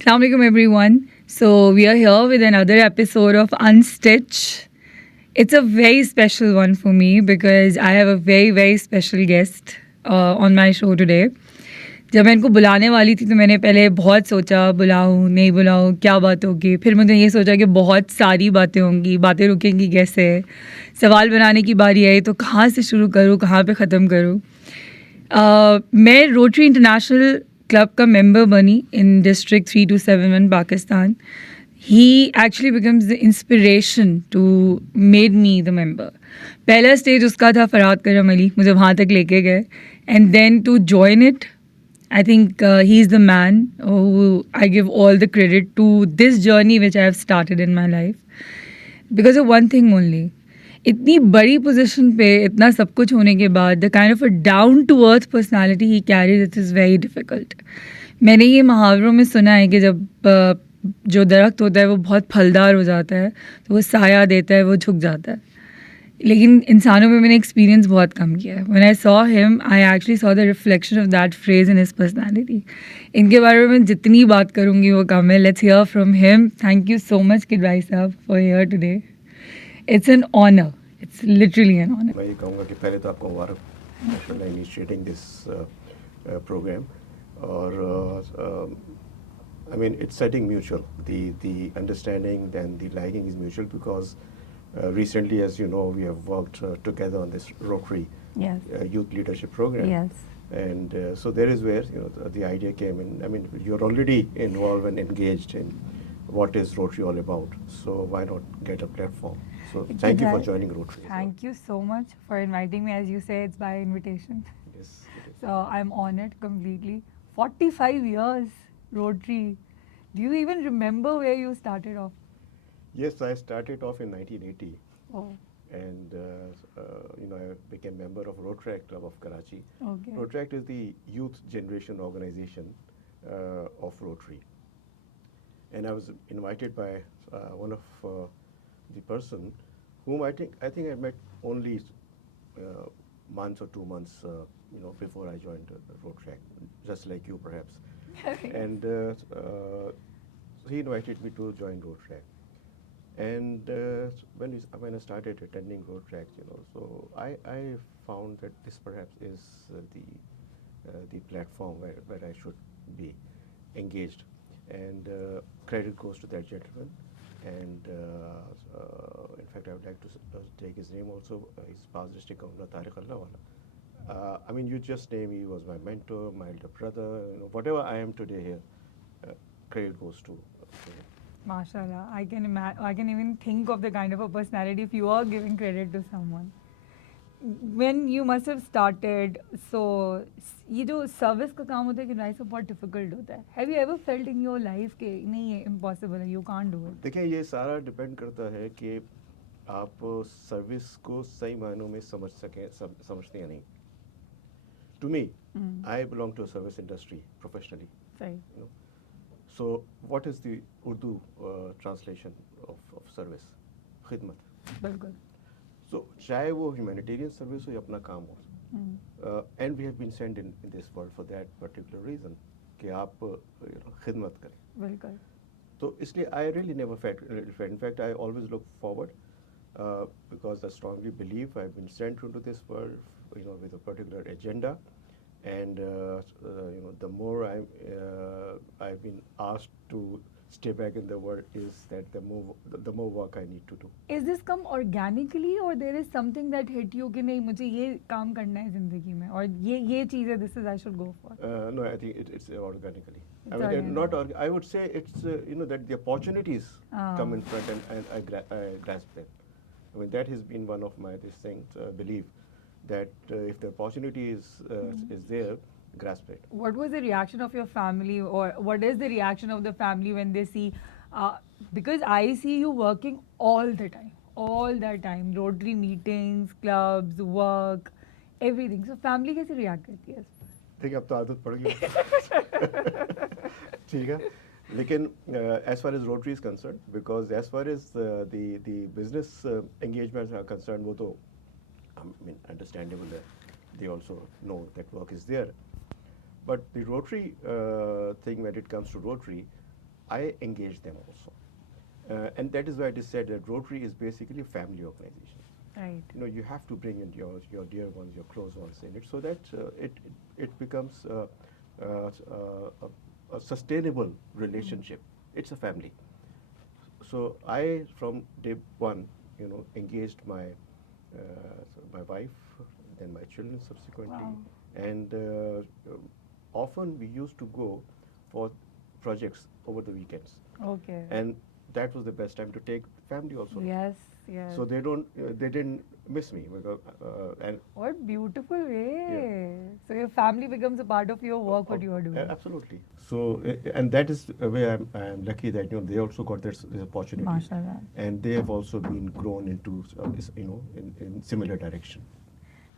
Assalamu alaikum everyone. So we are here with another episode of Unstitch. It's a very special one for me because I have a very special guest on my show today. जब मैं इनको बुलाने वाली थी तो मैंने पहले बहुत सोचा बुलाऊं नहीं बुलाऊं क्या बात होगी, फिर मैंने ये सोचा कि बहुत सारी बातें होंगी, बातें रुकेंगी कैसे, सवाल बनाने की बारी आई तो कहाँ से शुरू करूँ कहाँ पे ख़त्म करूँ. मैं रोटरी इंटरनेशनल क्लब का मेंबर बनी in district 3271 Pakistan. He actually becomes the inspiration to made me the member. पहला स्टेज उसका था फरहाद करम अली, मुझे वहाँ तक लेके गए. And then to join it, I think he's the man who I give all the credit to this journey which I have started in my life. Because of one thing only. इतनी बड़ी position पे इतना सब कुछ होने के बाद the kind of a down to earth personality he carries it is very difficult. मैंने ये मुहावरों में सुना है कि जब जो दरख्त होता है वो बहुत फलदार हो जाता है तो वो साया देता है, वो झुक जाता है. लेकिन इंसानों में मैंने एक्सपीरियंस बहुत कम किया है. When I saw him I actually saw the reflection of that phrase in his personality. इनके बारे में मैं जितनी बात करूँगी वो कम है. Let's hear from him. Thank you so much Kidwai साहब for here today. It's an honor. It's literally an honor. मैं ये कहूँगा कि पहले तो आपको मुबारक फॉर इनिशिएटिंग दिस प्रोग्राम. और I mean it's setting mutual. The understanding then the liking is mutual because recently, as you know, we have worked together on this Rotary Youth Leadership Program. Yes. And so there is where the idea came in. I mean, you're already involved and engaged in what is Rotary all about. So why not get a platform? So thank you for joining Rotary. Thank you so much for inviting me. As you say, it's by invitation. Yes, it is. So I'm honored completely. 45 years, Rotary. Do you even remember where you started off? Yes, I started off in 1980. Oh, And I became member of Rotary Club of Karachi. okay. Rotary is the youth generation organization of Rotary. And I was invited by one of the person whom I think I met only months or 2 months before I joined Rotary, just like you perhaps. And he invited me to join Rotary. And when I started attending Rotary, so I found that this perhaps is the platform where I should be engaged. And credit goes to that gentleman. And in fact, I would like to take his name also. He's past district governor Tariq Allahwala. I mean, you just name he was my mentor, my elder brother. Whatever I am today here, credit goes to him. MashaAllah. I can even think of the kind of a personality if you are giving credit to someone. When you must have started, so ये जो service का काम होता है कि right से बहुत difficult होता है. Have you ever felt in your life कि नहीं ये इम्पॉसिबल है, यू कांट डू इट? देखिए, ये सारा डिपेंड करता है कि आप सर्विस को सही मायनों में समझते हैं नहीं. To me, I belong to service industry professionally. सही. So what is the Urdu translation of service? खिदमत. बिल्कुल. So चाहे वो humanitarian service हो या अपना काम हो. And we have been sent in this world for that particular reason कि आप खिदमत करें. बिल्कुल. तो इसलिए I really never felt. In fact, I always look forward because I strongly believe I've been sent into this world, with a particular agenda. And the more I've been asked to stay back in the world is that the more work I need to do. Is this come organically or there is something that hit you कि नहीं मुझे ये काम करना है जिंदगी में और ये चीज़ है, this is I should go for? No, I think it's organically. I would say it's that the opportunities come in front and I grasp them. I mean, that has been one of my belief that if the opportunity is there, grasp it. What was the reaction of your family, or what is the reaction of the family when they see? Because I see you working all the time, Rotary meetings, clubs, work, everything. So family कैसे react करती है? देखिए, अब तो आदत पड़ गई. ठीक है. लेकिन as far as Rotary is concerned, because as far as the business engagements are concerned, वो तो understandable. They also know that work is there. But the Rotary thing, when it comes to Rotary, I engage them also. And that is why I just said that Rotary is basically a family organization. Right. You know, you have to bring in your dear ones, your close ones in it, so that it becomes a sustainable relationship. It's a family. So I, from day one, you know, engaged my wife, then my children subsequently, Wow. and often we used to go for projects over the weekends, Okay. and that was the best time to take family also. Yes, yes. So they didn't miss me because and What beautiful yeah. way. So your family becomes a part of your work, what you are doing. Absolutely. So, and that is where I'm lucky that, you know, they also got this opportunity, MashaAllah. and they have also been grown into, you know, in similar direction.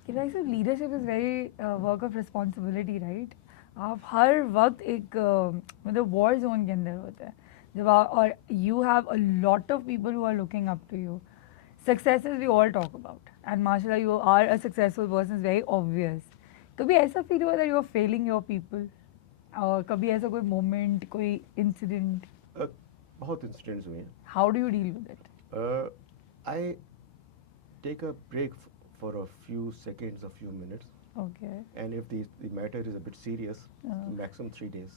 Kidwai, so leadership is very work of responsibility, right? आप हर वक्त एक मतलब war zone के अंदर होते हैं जब आप और you have a lot of people who are looking up to you successes we all talk about and माशाल्लाह you are a successful person is very obvious कभी ऐसा फील हुआ that you are failing your people और कभी ऐसा कोई moment कोई incident Uh, बहुत इंसिडेंट्स हुए हैं. How do you deal with it I take a break for a few seconds, a few minutes, okay and if the matter is a bit serious, maximum 3 days,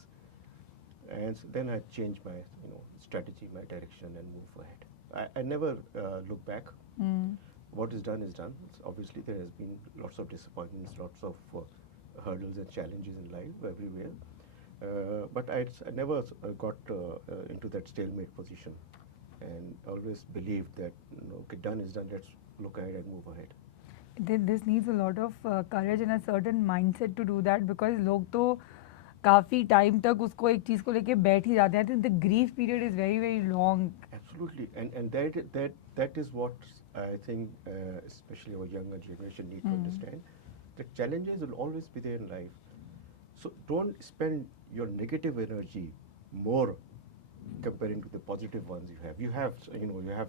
and then I change my, you know, strategy, my direction, and move ahead. I never look back. What is done is done. Obviously, there has been lots of disappointments, lots of hurdles and challenges in life everywhere. But I never got into that stalemate position, and always believed that, you know, okay, done is done. Let's look ahead and move ahead. this needs a lot of courage and a certain mindset to do that because लोग तो काफ़ी time तक उसको एक चीज़ को लेके बैठ ही जाते हैं. I think the grief period is very very long. Absolutely, and that is what I think, especially our younger generation need to understand. The challenges will always be there in life. So don't spend your negative energy more comparing to the positive ones you have. You have, you know, you have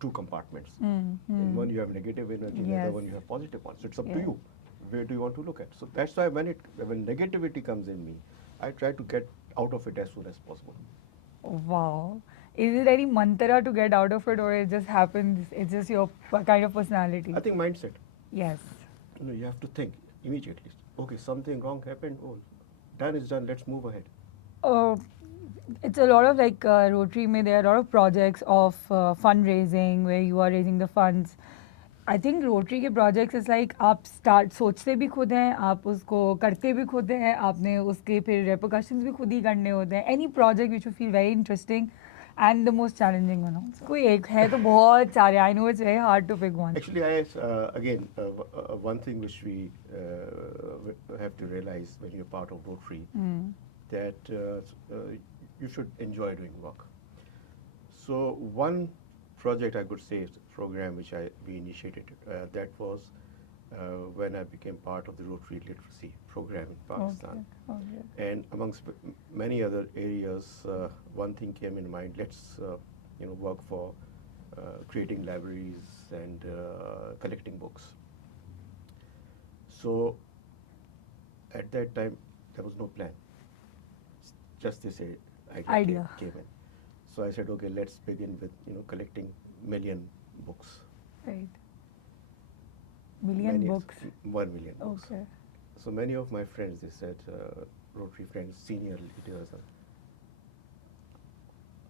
two compartments. In one you have negative energy, in the other Yes. one you have positive ones. So it's up to Yes. you. Where do you want to look at? So that's why when negativity comes in me, I try to get out of it as soon as possible. Wow. Is it any mantra to get out of it or it just happens? It's just your kind of personality. I think mindset. Yes. You know, you have to think immediately. Okay, something wrong happened. Oh, done is done. Let's move ahead. Uh, it's a lot of like Rotary में there are a lot of projects of fundraising where you are raising the funds. I think Rotary के projects is like आप start सोचते भी खुद हैं आप उसको करते भी खुद हैं आपने उसके फिर repercussions भी खुद ही करने होते हैं. Any project which you feel very interesting and the most challenging one also. कोई एक है तो बहुत सारे. I know it's very hard to pick one. Actually, again, one thing which we have to realize when you're part of Rotary, that you should enjoy doing work. So one project I could say, program which we initiated, that was when I became part of the Rotary Literacy program in Pakistan. Okay. And amongst many other areas, one thing came in mind. Let's you know, work for creating libraries and collecting books. So at that time, there was no plan. Just this idea came in. So I said, okay, let's begin with, you know, collecting million books. Right. Million books. 1 million books. Okay. So many of my friends, they said, Rotary friends, senior leaders,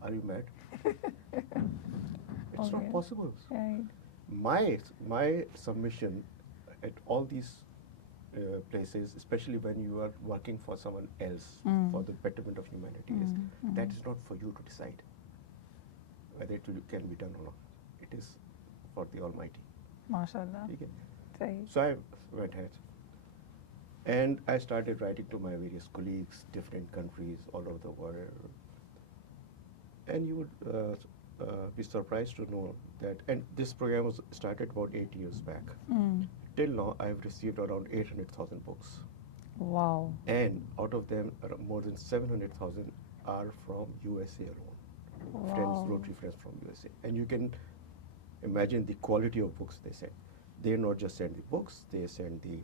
are you mad? It's not possible. Right. My submission at all these places, especially when you are working for someone else for the betterment of humanity, is that is not for you to decide whether can be done or not. It is for the Almighty. MashaAllah. Okay. Right. So I went ahead and I started writing to my various colleagues, different countries all over the world. And you would be surprised to know that, and this program was started about 8 years back. Till now, I have received around 800,000 books. Wow. And out of them, more than 700,000 are from USA alone. Wow. Friends, Rotary friends from USA. And you can imagine the quality of books they send. They not just send the books, they send the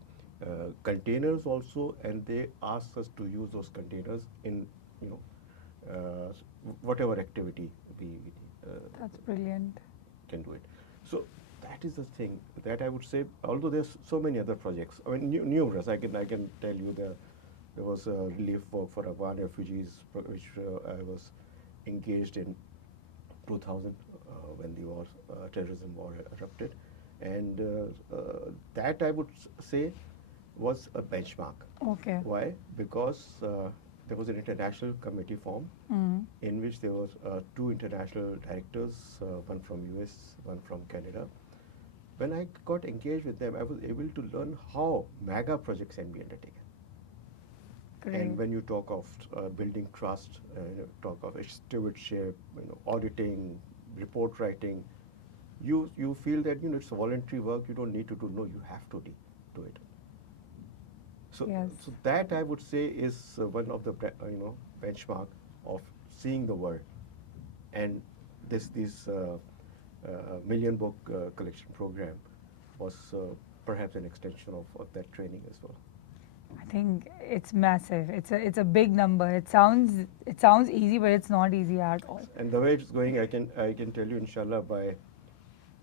containers also, and they ask us to use those containers in, you know, whatever activity we That's brilliant. can do it. So that is the thing that I would say. Although there's so many other projects, I mean numerous. I can tell you there was relief work for Afghan refugees, which I was engaged in 2000 when the war, terrorism war erupted, and that I would say was a benchmark. Okay. Why? Because there was an international committee formed Mm. in which there was two international directors, one from US, one from Canada. When I got engaged with them, I was able to learn how mega projects can be undertaken. Great. And when you talk of building trust, talk of stewardship, auditing, report writing, you feel that it's voluntary work. You don't need to do. No, you have to do it. So, Yes. so that I would say is one of the benchmark of seeing the world, and this million book collection program was perhaps an extension of that training as well. I think it's massive. It's a big number. It sounds easy, but it's not easy at all. And the way it's going, I can tell you, inshallah, by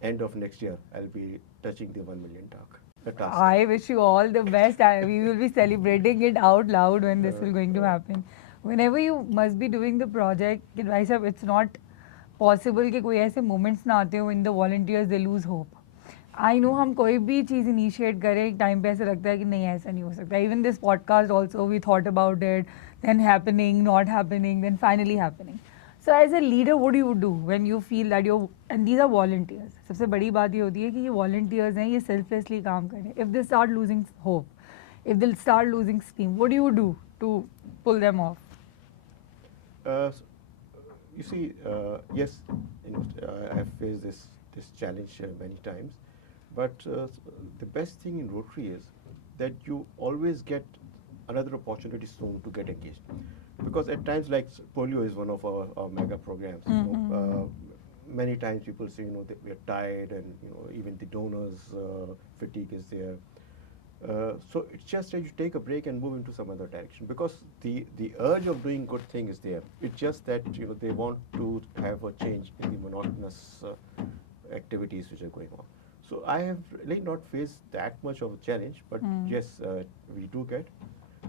end of next year, I'll be touching the 1 million task. I wish you all the best. We will be celebrating it out loud when this will going to happen. Whenever you must be doing the project, Kidwai sahab, it's not possible कि कोई ऐसे moments ना आते हो in the volunteers they lose hope. I know हम कोई भी चीज़ initiate करें एक time पे ऐसे लगता है कि नहीं ऐसा नहीं हो सकता. Even this podcast also we thought about it, then happening, not happening, then finally happening. So as a leader, what do you do when you feel that and these are volunteers. सबसे बड़ी बात ये होती है कि ये volunteers हैं, ये selflessly काम कर रहे हैं. If they start losing hope, if they start losing steam, what do you do to pull them off? S- you see, yes, I have faced this challenge many times, but the best thing in Rotary is that you always get another opportunity soon to get engaged, because at times like polio is one of our mega programs. Many times people say that we are tired, and even the donors fatigue is there. So it's just that you take a break and move into some other direction, because the urge of doing good thing is there. It's just that they want to have a change in the monotonous activities which are going on. So I have really not faced that much of a challenge, but yes, we do get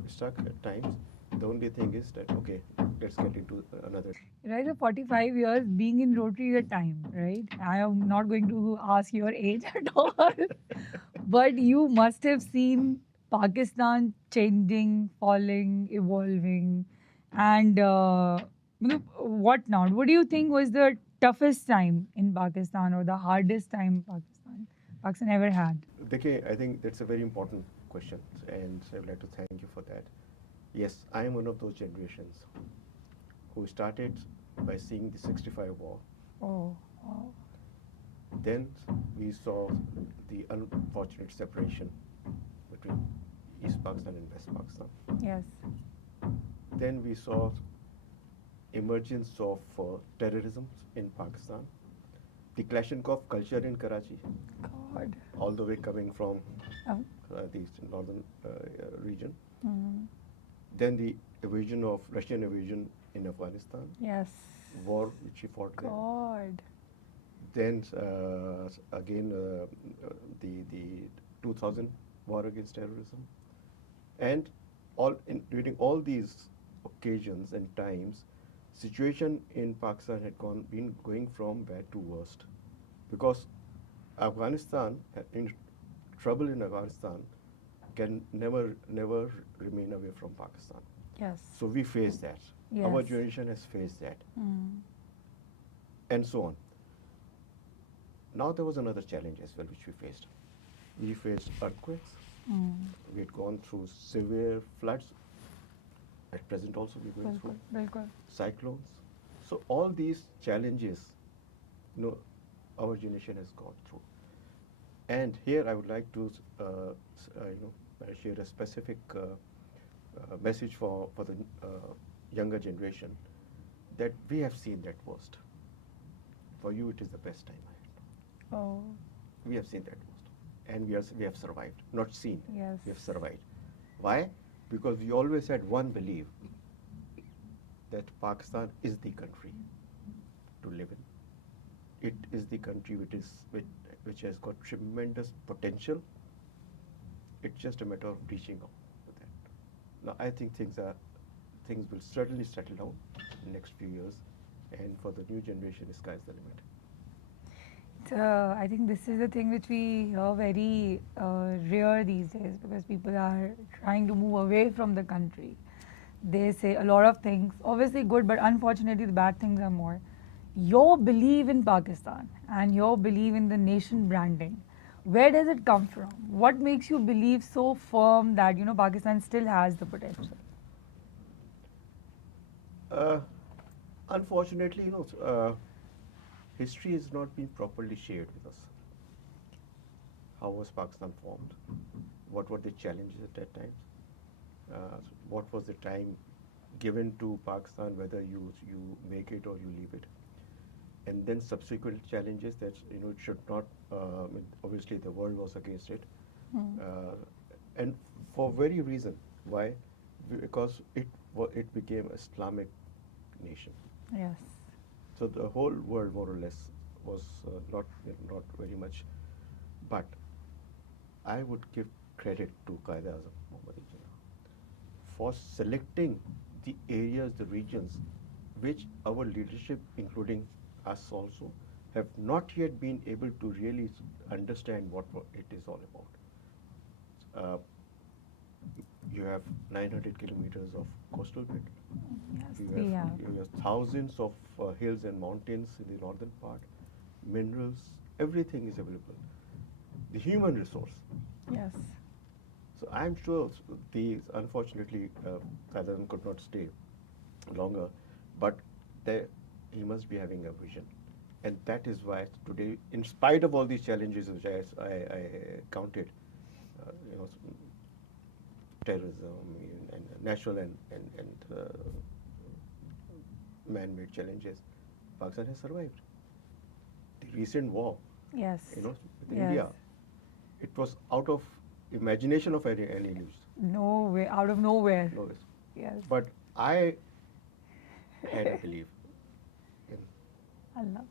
stuck at times. The only thing is that okay, let's get into another. Right, so 45 years being in Rotary is a time, right? I am not going to ask your age at all, but you must have seen Pakistan changing, falling, evolving, and what not? What do you think was the toughest time in Pakistan or the hardest time Pakistan ever had? Dekhe, I think that's a very important question, and I would like to thank you for that. Yes, I am one of those generations who started by seeing the 65 war. Oh, wow. Then we saw the unfortunate separation between East Pakistan and West Pakistan. Yes. Then we saw emergence of terrorism in Pakistan, the Kalashnikov culture in Karachi, God. all the way coming from Oh. the northern region. Mm. Then the Russian invasion in Afghanistan, Yes. war which he fought there. God. Then again the 2000 war against terrorism, and during all these occasions and times, situation in Pakistan had been going from bad to worst, because Afghanistan in trouble in Afghanistan can never remain away from Pakistan. Yes. So we faced that. Our Yes. generation has faced that, Mm. and so on. Now there was another challenge as well which we faced. We faced earthquakes. Mm. We had gone through severe floods. At present also we're going Bilkul, through bilkul. cyclones. So all these challenges, our generation has gone through. And here I would like to, share a specific message for the younger generation, that we have seen that worst. For you, it is the best time ahead. Oh, We have seen that worst, and we have survived. Not seen. yes. We have survived. Why? Because we always had one belief: that Pakistan is the country to live in. It is the country which has got tremendous potential. It's just a matter of reaching out to that. Now, I think things will certainly settle down in the next few years, and for the new generation, the sky's the limit. I think this is the thing which we hear very rare these days, because people are trying to move away from the country. They say a lot of things, obviously good, but unfortunately the bad things are more. Your belief in Pakistan and your belief in the nation branding, where does it come from? What makes you believe so firm that Pakistan still has the potential? Unfortunately, history has not been properly shared with us. How was Pakistan formed? What were the challenges at that time? What was the time given to Pakistan, whether you make it or you leave it? And then subsequent challenges that it should not. Obviously, the world was against it, and for very reason. Why? Because it became an Islamic nation. Yes. So the whole world, more or less, was not very much. But I would give credit to Qaeda-Azam Muhammad Jinnah for selecting the areas, the regions, which our leadership, including us also, have not yet been able to really understand what it is all about. You have 900 kilometers of coastal belt. Yes, You have thousands of hills and mountains in the northern part, minerals, everything is available. The human resource. Yes. So I'm sure unfortunately, Qaidam could not stay longer, but he must be having a vision. And that is why today, in spite of all these challenges which I counted, terrorism and natural and man-made challenges, Pakistan has survived. The recent war, Yes. with Yes. India, it was out of imagination of any news. No way, out of nowhere. No, Yes. but I had a belief in Allah.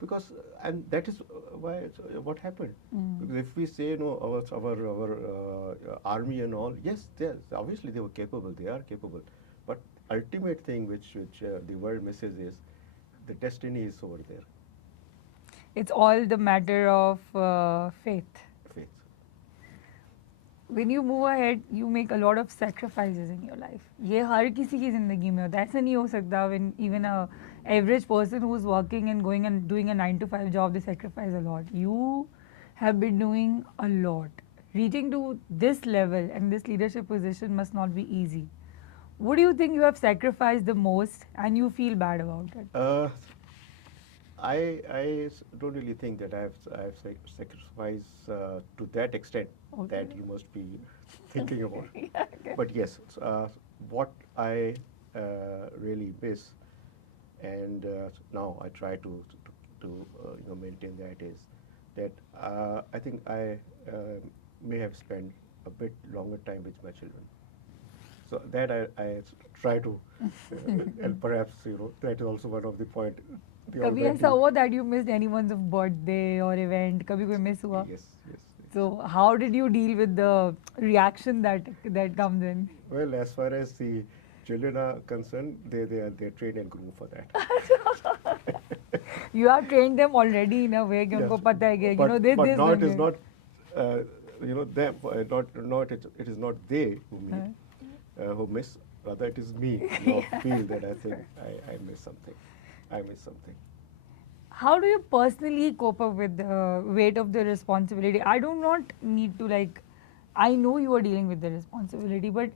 because and that is why what happened. Because if we say our army and all, yes, obviously they were capable, they are capable, but ultimate thing which the world misses is the destiny is over there. It's all the matter of faith. Faith. When you move ahead, you make a lot of sacrifices in your life. ये हर किसी की ज़िंदगी में होता है. ऐसा नहीं हो सकता. When even a average person who's working and going and doing a 9 to 5 job, they sacrifice a lot. You have been doing a lot. Reaching to this level and this leadership position must not be easy. What do you think you have sacrificed the most and you feel bad about it? I don't really think that I have sacrificed to that extent that you must be thinking about. Yeah, okay. But yes, what I really miss, and now I try to maintain that, is that I think I may have spent a bit longer time with my children. So that I try to, and perhaps that is also one of the point. कभी ऐसा हुआ that you missed anyone's birthday or event? कभी कोई miss हुआ? Yes. So how did you deal with the reaction that comes in? Well, as far as the children are concerned, they're trained and groomed for that. You have trained them already in a way कि उनको पता है कि but now it is not them, it is not they who miss, rather it is me who feel that I think I miss something. How do you personally cope up with the weight of the responsibility? I do not need to I know you are dealing with the responsibility, but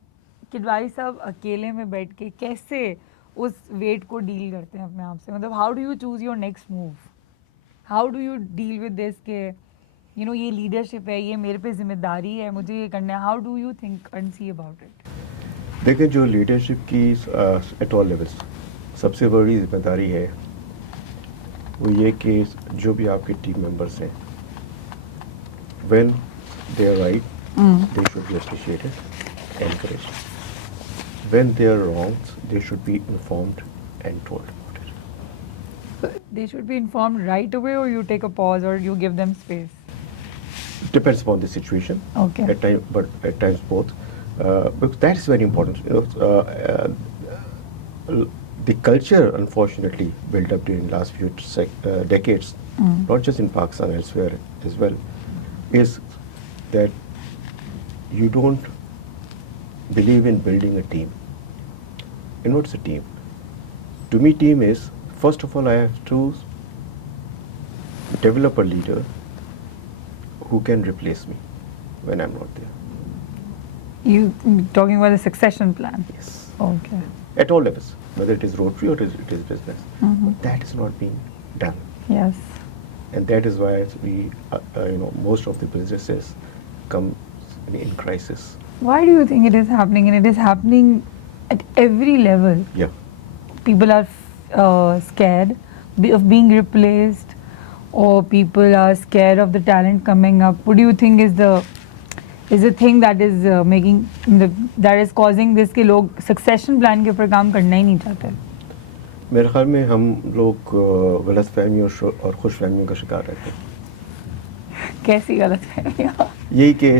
Kidwai साहब अकेले में बैठ के कैसे उस weight को deal करते हैं अपने आप से? मतलब how do you choose your next move? How do you deal with this के ये leadership है, ये मेरे पे जिम्मेदारी है, मुझे ये करना है. How do you think and see about it? देखिए, जो leadership की at all levels सबसे बड़ी जिम्मेदारी है वो ये कि जो भी आपके टीम मेंबर्स हैं, when they are right, they should be appreciated, encouraged. when they are wrong, they should be informed and told about it. They should be informed right away, or you take a pause, or you give them space. Depends upon the situation. Okay. At times, but at times both. Because that is very important. The culture, unfortunately, built up during last few decades, not just in Pakistan, elsewhere as well, is that you don't believe in building a team. And what's a team? To me, team is, first of all, I have to develop a leader who can replace me when I'm not there. You talking about the succession plan? Yes. Okay. At all levels, whether it is Rotary or it is business. But that is not being done. Yes. And that is why most of the businesses come in crisis. Why do you think it is happening? And it is happening at every level. Yeah. People are scared of being replaced, or people are scared of the talent coming up. What do you think is the thing that is that is causing this कि लोग succession plan के ऊपर काम करना ही नहीं चाहते? मेरे ख्याल में हम लोग गलत फहमियों और खुश फहमियों का शिकार रहते हैं। कैसी गलत फहमियाँ? यही कि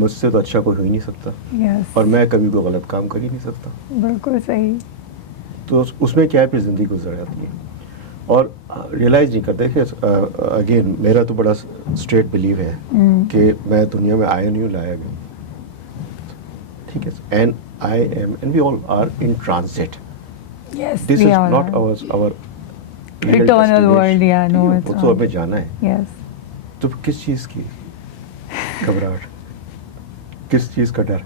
मुझसे तो अच्छा कोई हो ही नहीं सकता। Yes. और मैं कभी कोई गलत काम कर ही नहीं सकता। बिल्कुल सही। तो उसमें क्या है, फिर ज़िंदगी गुजर जाती है और रियलाइज़ नहीं करते कि अगेन मेरा तो बड़ा स्ट्रेट बिलीव है कि मैं दुनिया में आया नहीं हूँ, लाया भी हूँ। ठीक है, and I am and we all are in transit. Yes, this we is all not are. Our Eternal world, yeah, no, it's तो not. हमें जाना है. Yes. तो किस चीज़ की घबराहट, किस चीज़ का डर?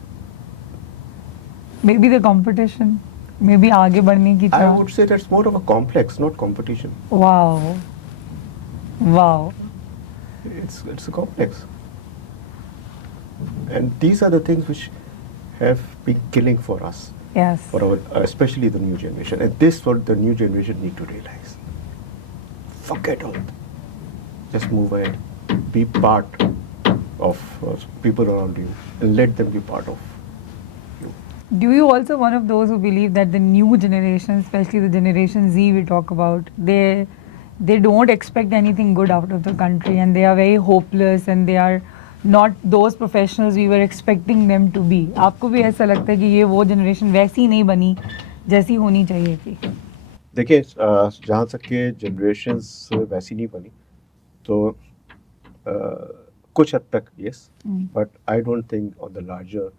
Maybe the competition. Maybe आगे बढ़ने की I चाह. would say that's more of a complex, not competition. Wow. Wow. It's a complex. And these are the things which have been killing for us, Yes. for our, especially the new generation. And this what the new generation need to realize. Forget all that. Just move ahead. Be part of people around you and let them be part of you. Do you also one of those who believe that the new generation, especially the Generation Z we talk about, they don't expect anything good out of the country, and they are very hopeless, and they are not those professionals we were expecting them to be? आपको भी ऐसा लगता है कि ये वो generation वैसी नहीं बनी जैसी होनी चाहिए थी? देखिए, जहाँ तक के जनरेशन्स वैसी नहीं बनी, तो कुछ हद तक yes, but I don't think on the larger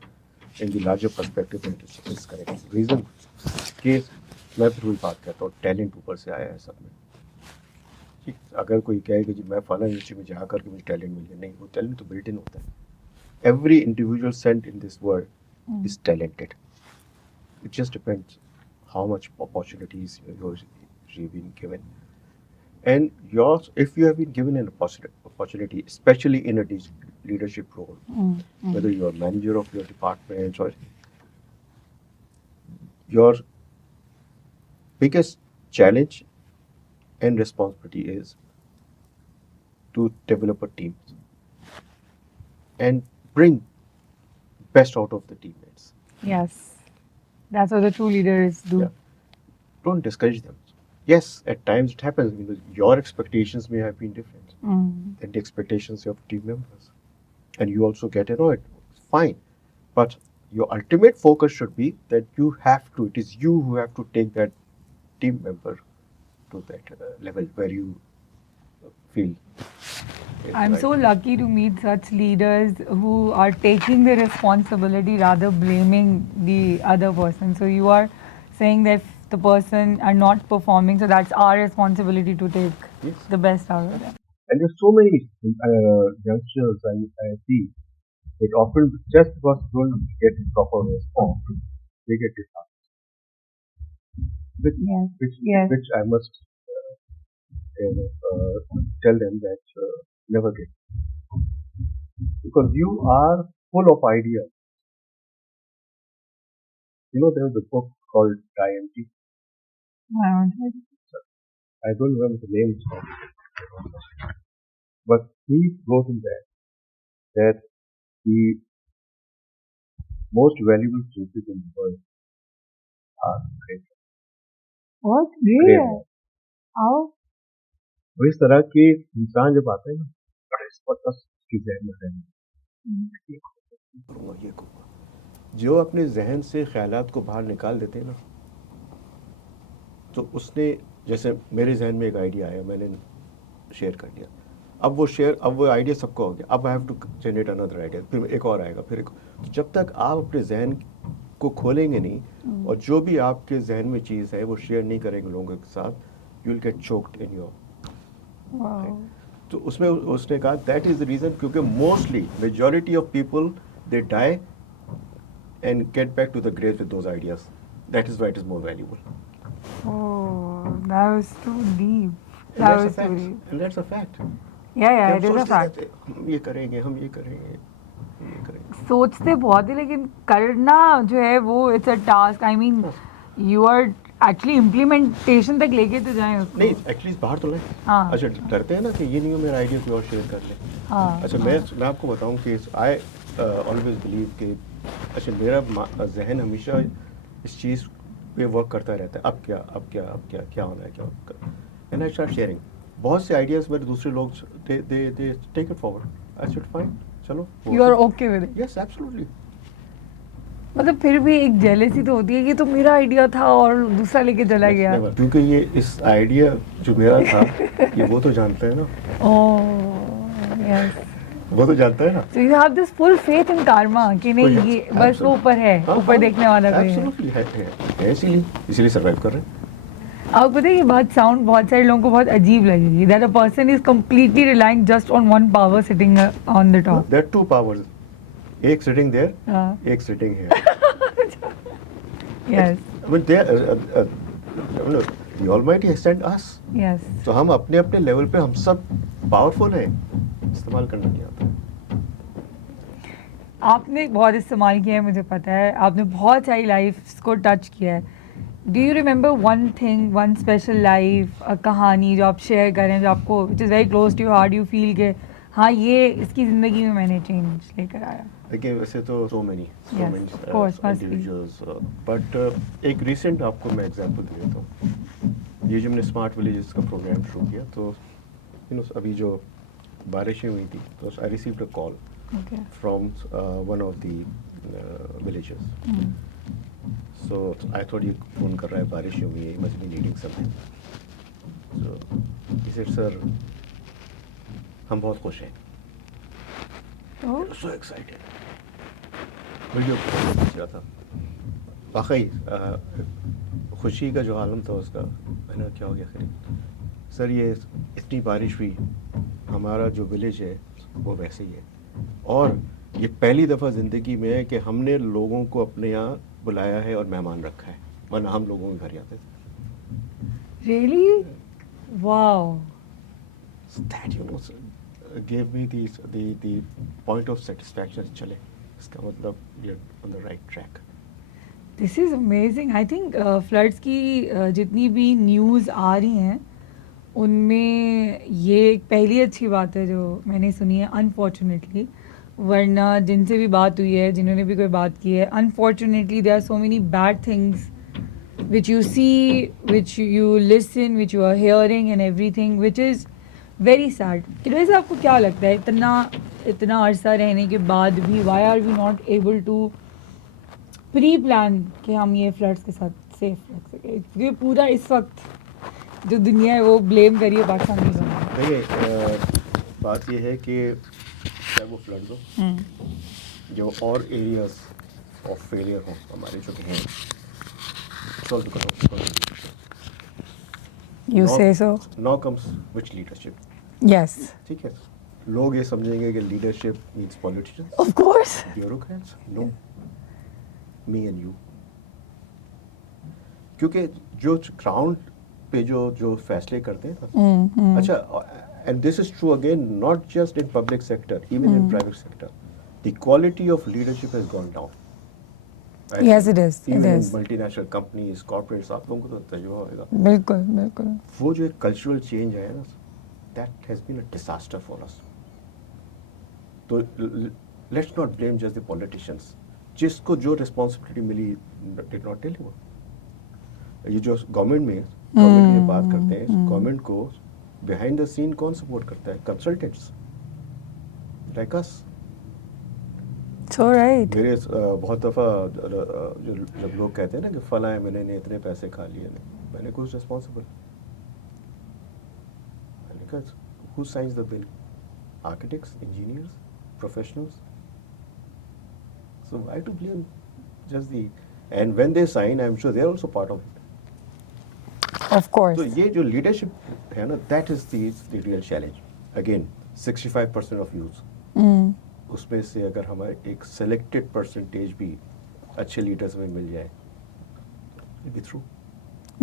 perspective it is correct. Reason कि मैं फिर वही बात करता हूँ, टैलेंट ऊपर से आया है सब में. ठीक, अगर कोई कहे कि जी मैं फला यूनिवर्सिटी में जा करके मुझे टैलेंट मिल गया, नहीं, वो टैलेंट तो बिल्ट इन होता है. Every individual sent in this world is talented. It just depends how much opportunities you've been given. And yours, if you have been given an opportunity, especially in a leadership role, whether you are manager of your department or your biggest challenge and responsibility is to develop a team and bring best out of the teammates. Yes. That's what the true leaders do. Yeah. Don't discourage them. Yes, at times it happens because your expectations may have been different than the expectations of team members. And you also get annoyed. Fine. But your ultimate focus should be that it is you who have to take that team member to that level where you feel. I'm right. so lucky to meet such leaders who are taking the responsibility rather blaming the other person. So you are saying that if the person are not performing, so that's our responsibility to take Yes. the best out of them. And there's so many youngsters I see that often just because they don't get proper response, they get disheartened. Yes. Which I must tell them that never get. Because you are full of ideas. You know, there's a book called Die Empty. I don't remember the name, but he wrote in there that the most valuable resources in the world बहुत great है। आओ। और इस तरह के इंसान जब आते हैं ना, बड़ा इस पर उसकी जहन में रहने ये करूँगा, ये करूँगा, जो अपने जहन से ख्यालात को बाहर निकाल देते हैं ना, तो उसने, जैसे मेरे जहन में एक आइडिया आया, मैंने शेयर कर दिया, अब वो आइडिया सबका हो गया, अब I have to generate another idea, फिर एक और आएगा, फिर एक। तो जब तक आप अपने जहन को खोलेंगे नहीं और जो भी आपके जहन में चीज़ है वो शेयर नहीं करेंगे लोगों के साथ, you will get choked in your. तो उसमें उसने कहा दैट इज द रीजन, क्योंकि mostly majority of people they die and get back to the grave with those ideas, that is why it is more valuable. Oh, that was too deep. And That that's a was too fact. deep. And that's a fact. Yeah, कि yeah, हम it is a सोचते fact. रहते हैं, हम ये करेंगे, हम ये करेंगे, हम ये करेंगे। सोचते बहुत है लेकिन करना जो है वो it's a task. I mean you are actually implementation तक लेके तो जाएं उसको। नहीं, एटलीस्ट बाहर तो लाए। हाँ। अच्छा, डरते हैं ना कि ये नहीं हो, मेरा आइडिया कोई और शेयर कर ले। हाँ, अच्छा, मैं आपको बताऊं कि आई ऑलवेज बिलीव कि अच्छा, मेरा जहन हमेशा इस चीज़ पे वर्क करता रहता है, अब क्या, अब क्या, अब क्या, क्या होना है, क्या होना। एंड आई स्टार्ट शेयरिंग बहुत से आइडियाज़, मेरे दूसरे लोग they take it forward. I said fine, चलो। You are okay with it. Yes, absolutely. मतलब फिर भी एक जेलेसी तो होती है कि तो मेरा आइडिया था और दूसरा लेके चला गया। क्योंकि ये इस आइडिया जो मेरा था, ये वो तो जानता है ना। Oh yes. वो तो जानता है ना। So you have this full faith in karma कि नहीं ये बस वो ऊपर है, ऊपर देखने वाला कोई है। एब्सोल्युटली है, इसीलिए सर्वाइव कर रहे हैं। आपको पता है ये बात साउंड बहुत सारे लोगों को बहुत अजीब लगेगी, that a person is completely relying just on one power sitting on the top. There are two powers, एक sitting there, हाँ। एक sitting here. Yes. But the Almighty has sent us. Yes. तो हम अपने अपने लेवल पे हम सब पावरफुल हैं, इस्तेमाल करना नहीं आता। आपने बहुत इस्तेमाल किया है, मुझे पता है, आपने बहुत सारी लाइफ्स को टच किया है। Do you remember one thing, one special life, कहानी जो आप शेयर करें, जो आपको which is very close to your heart, you feel के हाँ ये इसकी ज़िंदगी में मैंने चेंज लेकर आया? देखिए, वैसे तो so many of course, must be. individuals, but एक recent आपको मैं एग्जांपल दे देता हूँ। ये जो मैंने स्मार्ट विलेजेस का प्रोग्राम शुरू किया, तो अभी जो बारिशें हुई थी, तो I received a call from one of the villages. So I thought ये फ़ोन कर रहा है, बारिशें हुई है, must be needing something. So he said sir, हम बहुत खुश हैं, सो एक्साइटेड। वीडियो किया था, वाकई खुशी का जो आलम था उसका। मैंने क्या हो गया खरीद, सर ये इतनी बारिश हुई, हमारा जो विलेज है वो वैसे ही है, और ये पहली दफ़ा ज़िंदगी में है कि हमने लोगों को अपने यहाँ बुलाया है और मेहमान रखा है, वरना हम लोगों के घर जाते थे। Really? Wow. So that gave me the point of satisfaction। चले, इसका मतलब we are on the right track। This is amazing. I think floods की जितनी भी न्यूज़ आ रही हैं उनमें ये एक पहली अच्छी बात है जो मैंने सुनी है, अनफॉर्चुनेटली। वरना जिनसे भी बात हुई है, जिन्होंने भी कोई बात की है, unfortunately there are so many bad things which you see, which you listen, which you are hearing and everything, which is very sad. कि वैसे आपको क्या लगता है इतना अरसा रहने के बाद भी why are we not able to preplan कि हम ये फ्लड्स के साथ सेफ रख सकें? क्योंकि पूरा इस वक्त जो दुनिया है वो ब्लेम करिए पाकिस्तान की दुनिया। देखिए, बात ये है कि चाहे वो फ्लड्स हो, जो और एरियाज ऑफ फेलियर हो हमारे जो हैं, solve because you say so. Now comes which leadership. Yes, ठीक है, लोग ये समझेंगे कि leadership means politicians, of course. Bureaucrats. No, me and you. क्योंकि जो ग्राउंड पे जो फैसले करते हैं ना, अच्छा, and this is true again not just in public sector, even in private sector, the quality of leadership has gone down. Yes, it is. It even is. Multinational companies, corporates, आप लोगों को तो तजुर्बा होगा। बिल्कुल बिल्कुल। वो जो एक कल्चरल चेंज आया ना, that has been a disaster for us. तो let's not blame just the politicians, जिसको जो रिस्पॉन्सिबिलिटी मिली डिड नॉट डिलीवर। ये जो गवर्नमेंट की बात करते हैं, गवर्नमेंट को बिहाइंड द सीन कौन सपोर्ट करता है? Consultants like us. So right. मेरे बहुत दफ़ा जब लोग कहते हैं ना कि फला है मैंने इतने पैसे खा लिए, मैंने कुछ रिस्पॉन्सिबल, मैंने कहा who science the bill? Architects, engineers, professionals. So why to blame just the? And when they sign, I'm sure they're also part of it. Of course. So ये जो leadership है ना, that is the real challenge. Again, 65% of youth. उसमें से अगर हमारे एक selected percentage भी अच्छे leaders में मिल जाए, it'll be through.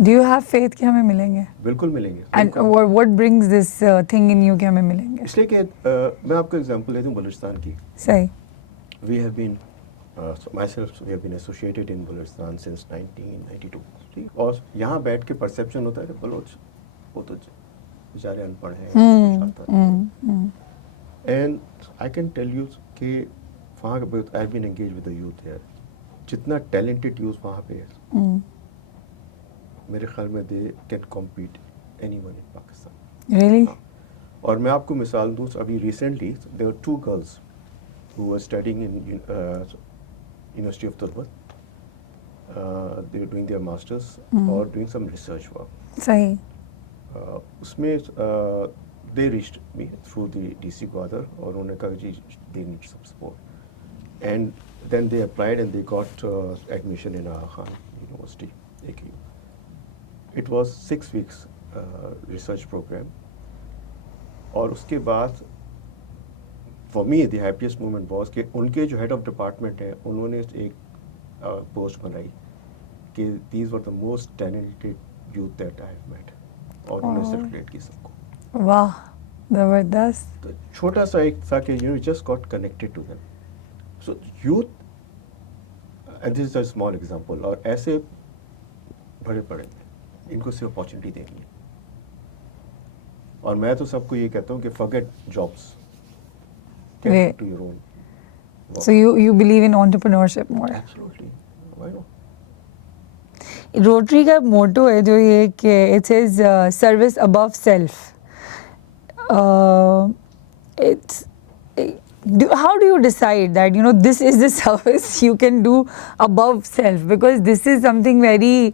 Do you have faith कि हमें मिलेंगे? बिल्कुल मिलेंगे. And what brings this thing in you कि हमें मिलेंगे? इसलिए कि मैं आपको एग्जांपल देता हूँ बलूचिस्तान की. सही. We have been myself we have been associated in Balochistan since 1992. ठीक? और यहाँ बैठ के परसेप्शन होता है कि बलोच वो तो बेचारे अनपढ़ हैं, कुछ आता नहीं. And I can tell you कि वहाँ I have been engaged with the youth here. जितना talented youth वहाँ पे है, मेरे ख्याल में they can compete anyone in Pakistan. Really? और मैं आपको मिसाल दूँ, अभी recently there were 2 girls who were studying in University of Turbat. They were doing their masters or doing some research work. सही. उसमें they reached me through the DC Gwadar और उन्होंने कहा जी they need some support. And then they applied and they got admission in Aga Khan University, AKU. It was 6 weeks research program. और उसके बाद for me the happiest moment was कि उनके जो head of department है उन्होंने एक post बनाई कि these were the most talented youth that I have met और उन्होंने circulate की सबको. वाह, जबरदस्त. तो छोटा सा एक था कि you just got connected to them. So youth, and this is a small example, और ऐसे बड़े इनको सिर्फ अपॉर्चुनिटी देनी है. और मैं तो सबको ये कहता हूँ कि forget jobs. Get to your own work. So you believe in entrepreneurship more? Absolutely. Why not? Rotary का मोटो है जो ये कि it says service above self. How do you decide that this is the service you can do above self? Because this is something very,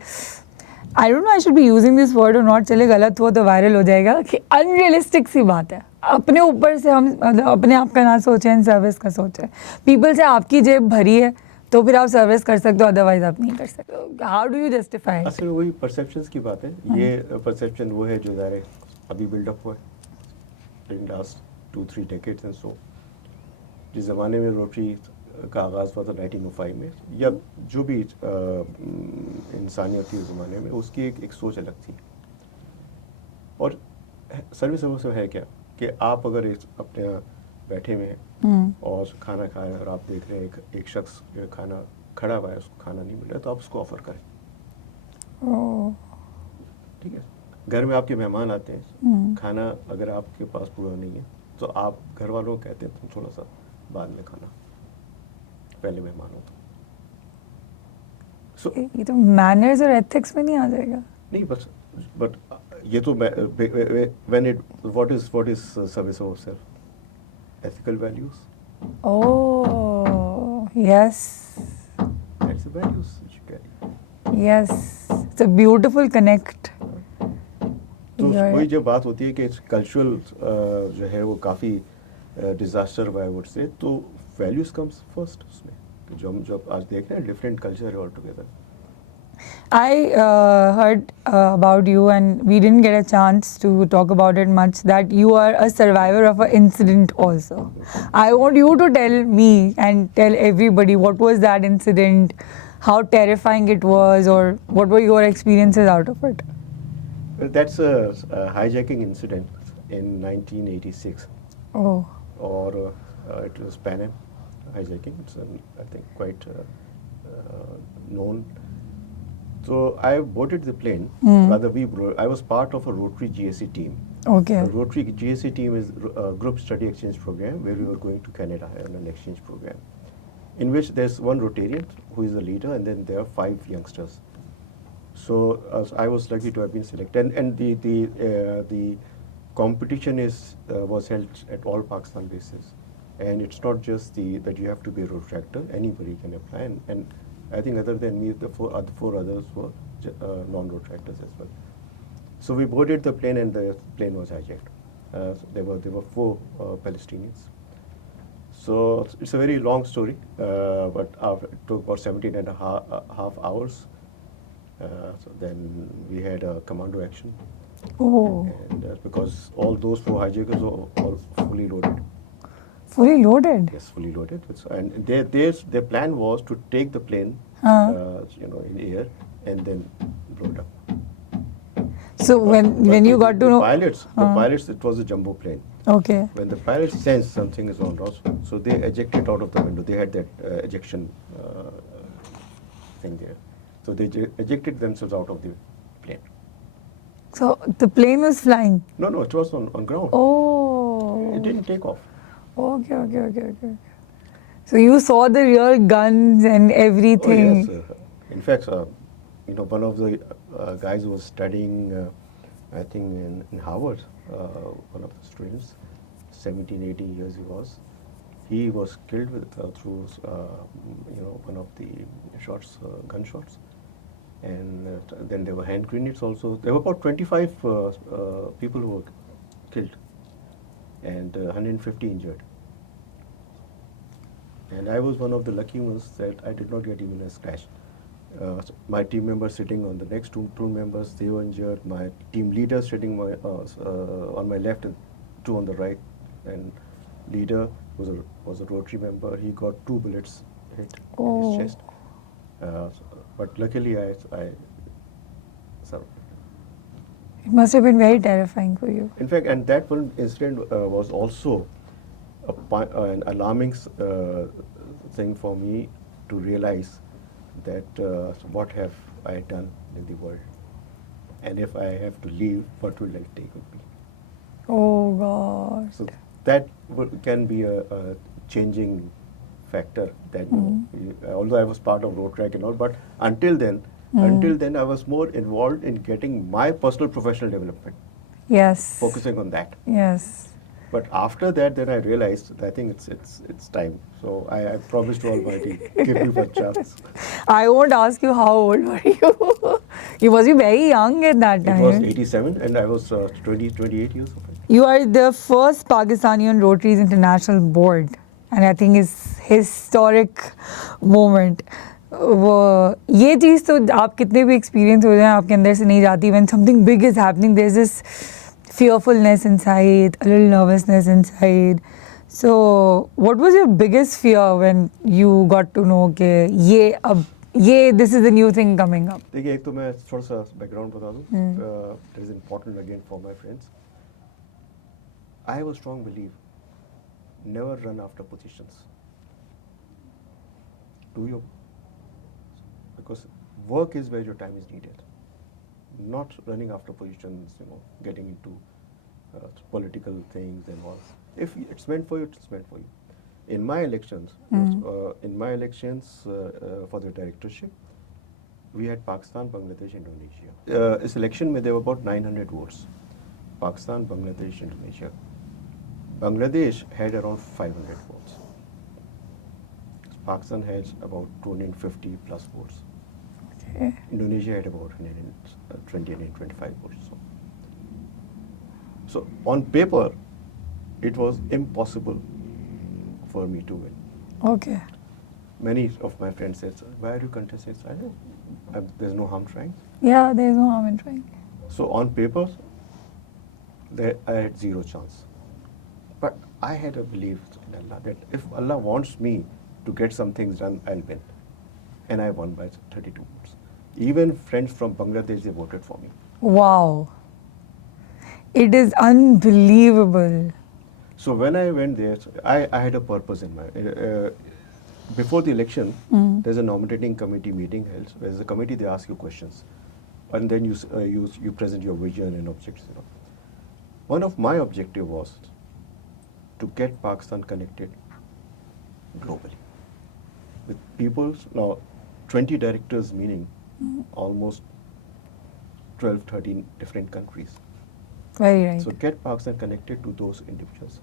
I don't know I should be using this word or not, चले गलत हो तो viral हो जाएगा, कि unrealistic सी बात है. अपने ऊपर से हम अपने आप का ना सोचें, सर्विस का सोचें. पीपल से आपकी जेब भरी है तो फिर आप सर्विस कर सकते हो, अदरवाइज आप नहीं कर सकते. How do you justify? असल में वही परसेप्शंस की बात है. ये परसेप्शन वो है जो ज़ाहिर अभी बिल्डअप हुआ है in last 2-3 decades and so. जिस ज़माने में रोटरी का आगाज़ हुआ था 1905 में, या जो भी इंसानियत थी उस ज़माने में, उसकी एक सोच अलग थी. और सर्विस से है क्या कि आप अगर अपने यहाँ बैठे हुए हैं और खाना खा रहे हैं और आप देख रहे हैं एक शख्स खाना खड़ा हुआ है, उसको खाना नहीं मिल रहा है, तो आप उसको ऑफ़र करें. ठीक है. घर में आपके मेहमान आते हैं, खाना अगर आपके पास पूरा नहीं है तो आप घर वालों को कहते हैं तुम थोड़ा सा बाद में खाना, पहले मेहमान हो तो. So, ये तो मैनर्स और एथिक्स में नहीं आ जाएगा? नहीं, बट ये तो when it what is service of self? Ethical values. Oh, yes. That's the values which you carry. Yes, it's a beautiful connect. तो वही जब बात होती है कि कल्चरल जो है वो काफ़ी डिजास्टर हुआ है वुड से, तो वैल्यूज कम्स फर्स्ट उसमें. जो हम आज देख रहे हैं डिफरेंट कल्चर है all together. I heard about you, and we didn't get a chance to talk about it much, that you are a survivor of an incident also. I want you to tell me and tell everybody what was that incident, how terrifying it was, or what were your experiences out of it? Well, that's a hijacking incident in 1986. Oh. Or it was Pan Am hijacking. It's I think quite known. So I boarded the plane. Rather, I was part of a Rotary GSC team. Okay. The Rotary GSC team is a group study exchange program where we were going to Canada on an exchange program, in which there's one Rotarian who is the leader, and then there are 5 youngsters. So I was lucky to have been selected, and the competition was held at all Pakistan bases, and it's not just that you have to be a road tractor. Anybody can apply, and I think other than me, the four others were non-road tractors as well. So we boarded the plane, and the plane was hijacked. There were four Palestinians. So it's a very long story, but it took about 17 and a half hours. So then we had a commando action, Oh, and because all those four hijackers were all fully loaded. fully loaded. Yes, fully loaded. And their plan was to take the plane, in air, and then blow it up. So when you got to know, The pilots, it was a jumbo plane. okay, When the pilots sensed something is on wrong, so they ejected out of the window. They had that ejection thing there. So they ejected themselves out of the plane. so the plane was flying. No, it was on ground. Oh, It didn't take off. okay. So you saw the real guns and everything. Oh, yes. In fact, one of the guys who was studying, I think in Harvard, one of the students, 17, 18 years he was killed through one of the shots, gunshots, and then there were hand grenades also. There were about 25 people who were killed, and 150 injured. And I was one of the lucky ones that I did not get even a scratch. My team members sitting on the next two members, they were injured. My team leader sitting on my left and two on the right. And leader was a Rotary member. He got 2 bullets hit in his chest. But luckily I survived. It must have been very terrifying for you. In fact, and that one incident was also an alarming thing for me to realize that what have I done in the world, and if I have to leave, what will I take with me? Oh God. So that can be a changing factor. That although I was part of road track and all, but until then I was more involved in getting my personal professional development, Yes. focusing on that. Yes. But after that, then I realized that I think it's time. So I promised to Almighty, give me one chance. I won't ask you how old were you. You must be very young at that It time. was 87, and I was 28 years of age. You are the first Pakistani on Rotary's International Board, and I think it's historic moment. वो ये चीज़ तो आप कितने भी experience हो जाए आपके अंदर से नहीं जाती. When something big is happening, there's this fearfulness inside, a little nervousness inside. So, what was your biggest fear when you got to know कि this is the new thing coming up? देखिए एक तो मैं थोड़ा सा background बता दूँ. It is important again for my friends. I have a strong belief. Never run after positions. Because work is where your time is needed. Not running after positions, getting into political things and all. If it's meant for you, it's meant for you. In my elections, for the directorship, we had Pakistan, Bangladesh, Indonesia. This election, there were about 900 votes. Pakistan, Bangladesh, Indonesia. Bangladesh had around 500 votes. Pakistan had about 250 plus votes. Okay. Indonesia had about 120, 125 votes. So on paper, it was impossible for me to win. Okay. Many of my friends said, "Why are you contesting?" I know there's no harm trying. Yeah, there's no harm in trying. So on paper, I had zero chance. But I had a belief in Allah that if Allah wants me to get some things done, I'll win. And I won by 32 votes. Even friends from Bangladesh, they voted for me. Wow. It is unbelievable. So when I went there, I had a purpose in mind. Before the election, there's a nominating committee meeting held. There's a committee, they ask you questions. And then you present your vision and objectives. One of my objective was to get Pakistan connected globally. With people, now 20 directors meaning almost 12, 13 different countries. Very right. So get Pakistan connected to those individuals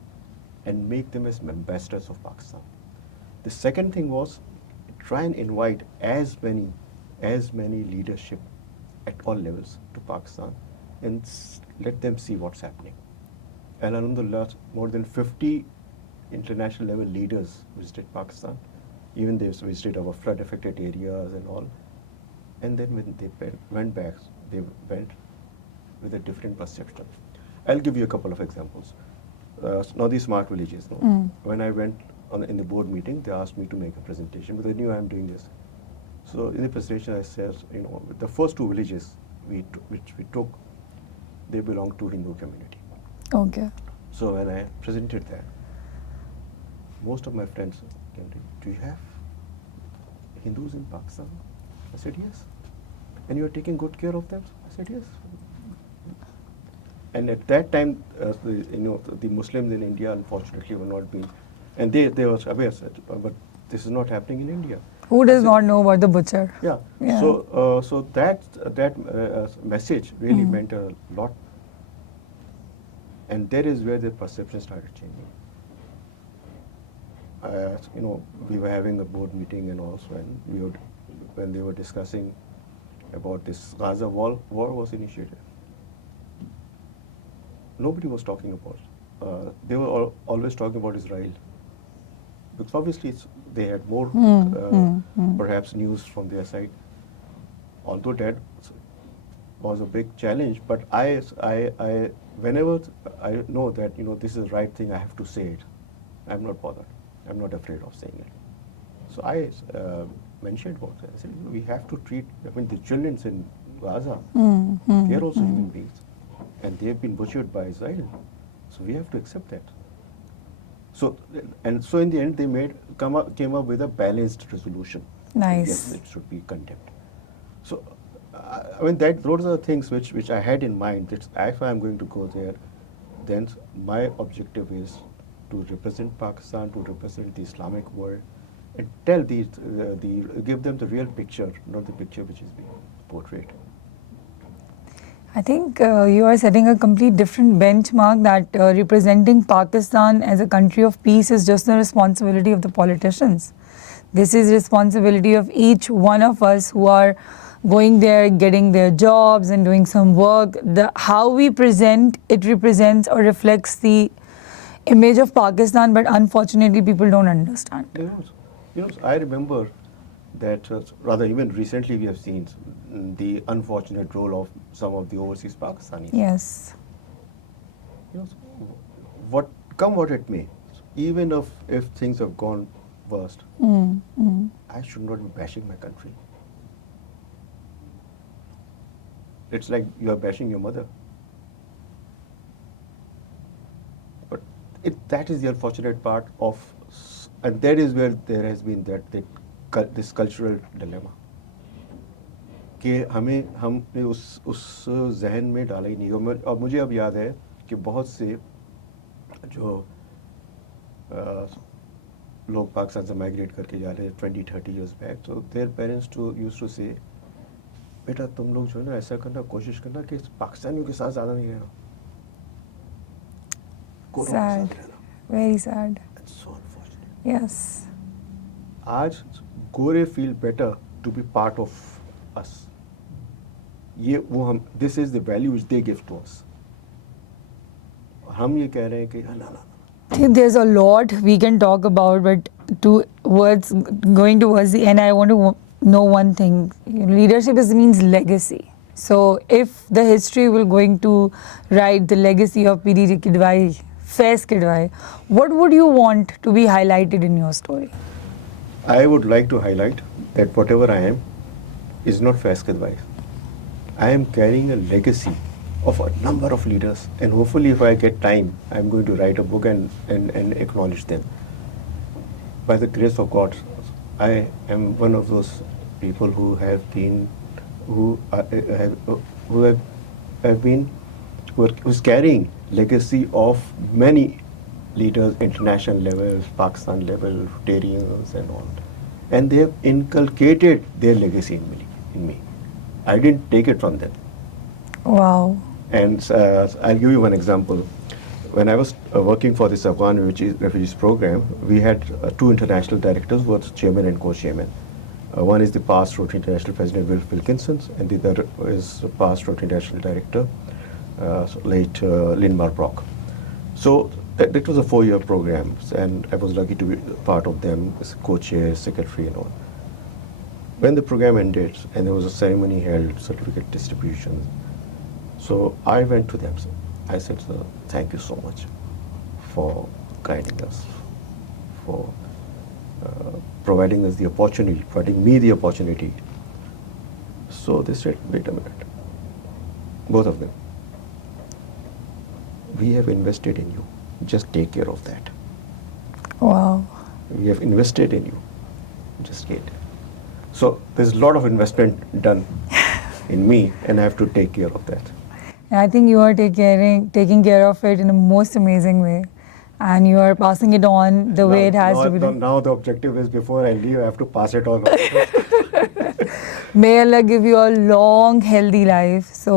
and make them as ambassadors of Pakistan. The second thing was try and invite as many leadership at all levels to Pakistan and let them see what's happening. And alhamdulillah, more than 50 international level leaders visited Pakistan. Even they visited our flood affected areas and all. And then when they went back, they went with a different perception. I'll give you a couple of examples. Now these smart villages. No? When I went in the board meeting, they asked me to make a presentation, but they knew I'm doing this. So in the presentation, I said, the first two villages which we took, they belong to Hindu community. Okay. So when I presented that, most of my friends came to me, do you have Hindus in Pakistan? I said, yes. And you are taking good care of them? I said, yes. And at that time, the Muslims in India, unfortunately, were not being, and they were aware, but this is not happening in India. Who does not know about the butcher? Yeah. Yeah. So that message really meant a lot, and that is where the perception started changing. We were having a board meeting, and also when they were discussing about this Gaza war was initiated. Nobody was talking about it. They were always talking about Israel. Because obviously they had more perhaps news from their side. Although that was a big challenge, but I whenever I know that this is the right thing, I have to say it. I'm not bothered. I'm not afraid of saying it. So I mentioned about that. I said we have to treat. The children in Gaza, they are also human beings, and they have been butchered by Israel. So we have to accept that. So in the end, they came up with a balanced resolution. Nice. Yes, it should be condemned. So those are the things which I had in mind. That if I am going to go there, then my objective is to represent Pakistan, to represent the Islamic world, and tell give them the real picture, not the picture which is being portrayed. I think you are setting a complete different benchmark that representing Pakistan as a country of peace is just the responsibility of the politicians. This is responsibility of each one of us who are going there, getting their jobs and doing some work. How we present, it represents or reflects the image of Pakistan, but unfortunately people don't understand. I remember that rather even recently we have seen the unfortunate role of some of the overseas Pakistanis. Yes. What it may, even if things have gone worst, I should not be bashing my country. It's like you are bashing your mother. But that is the unfortunate part of, and that is where there has been this cultural dilemma. कि हमने उस जहन में डाला ही नहीं। और मुझे अब याद है कि बहुत से जो लोग पाकिस्तान से माइग्रेट करके जा रहे हैं 20-30 years back, so their parents used to say, बेटा तुम लोग जो है ना ऐसा करना, कोशिश करना कि पाकिस्तानियों के साथ ज़्यादा नहीं रहना, गोरों के साथ रहना। Very sad. That's so unfortunate. Yes. आज गोरे feel better to be part of us. This is the value which they give to us. हम ये कह रहे हैं कि ना। There's a lot we can talk about, but going towards the end, I want to know one thing. Leadership means legacy. So if the history will going to write the legacy of PRID Kidwai, Faiz Kidwai, what would you want to be highlighted in your story? I would like to highlight that whatever I am is not Faiz Kidwai. I am carrying a legacy of a number of leaders, and hopefully if I get time, I'm going to write a book and acknowledge them. By the grace of God, I am one of those people who who's carrying legacy of many leaders, international level, Pakistan level, Rotarians and all. And they have inculcated their legacy in me. I didn't take it from them. Wow. And I'll give you one example. When I was working for this Afghan refugees program, we had two international directors who were chairman and co-chairman. One is the past Rotary International President Wilkinson, and the other is the past Rotary International Director, late Lindmar Brock. So it was a 4-year program, and I was lucky to be part of them as co-chair, secretary, and all. When the program ended, and there was a ceremony held, certificate distribution, so I went to them. I said, "Sir, thank you so much for guiding us, for providing us the opportunity, providing me the opportunity." So they said, "Wait a minute, both of them. We have invested in you. Just take care of that. Wow. We have invested in you. Just get." So there's a lot of investment done in me, and I have to take care of that. And I think you are taking care of it in a most amazing way, and you are passing it on the way it has to be done. Now the objective is, before I leave, I have to pass it on. May Allah give you a long, healthy life. So,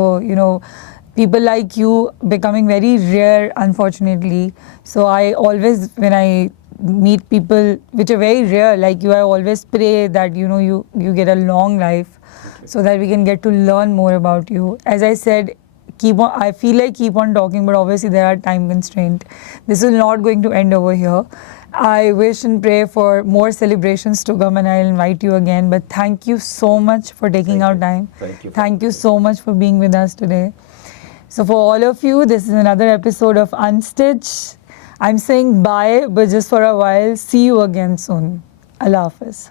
people like you becoming very rare, unfortunately. So I always, when I meet people which are very rare like you, I always pray that, you get a long life so that we can get to learn more about you. As I said, I feel like keep on talking, but obviously there are time constraints. This is not going to end over here. I wish and pray for more celebrations to come, and I'll invite you again. But thank you so much for taking out time. Thank you. Thank you so much for being with us today. So for all of you, this is another episode of Unstitch. I'm saying bye, but just for a while. See you again soon. Allah Hafiz.